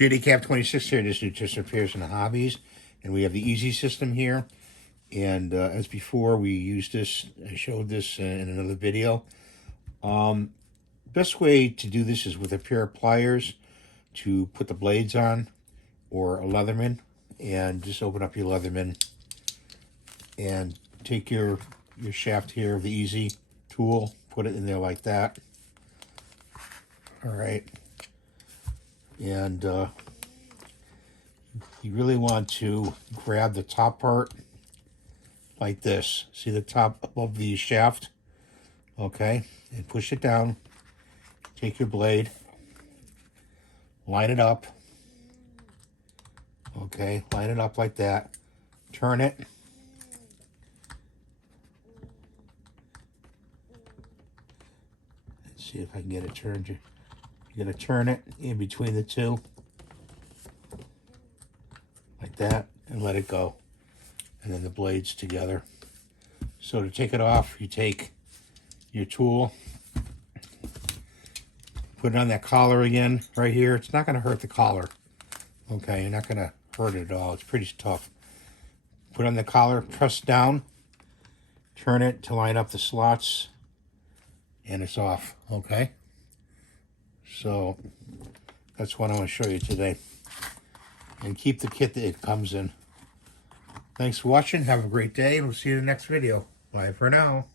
JDCap 26 here. This is just repairs and hobbies, and we have the easy system here. And as before, we used this. I showed this in another video. Best way to do this is with a pair of pliers to put the blades on, or a Leatherman, and just open up your Leatherman and take your shaft here of the easy tool, put it in there like that. All right. And you really want to grab the top part like this. See the top above the shaft? Okay, and push it down. Take your blade, line it up. Okay, line it up like that. Turn it. Let's see if I can get it turned. You're going to turn it in between the two, like that, and let it go. And then the blades together. So to take it off, you take your tool, put it on that collar again, right here. It's not going to hurt the collar. Okay, you're not going to hurt it at all. It's pretty tough. Put on the collar, press down, turn it to line up the slots, and it's off. Okay? So that's what I want to show you today. And keep the kit that it comes in. Thanks for watching. Have a great day, and we'll see you in the next video. Bye for now.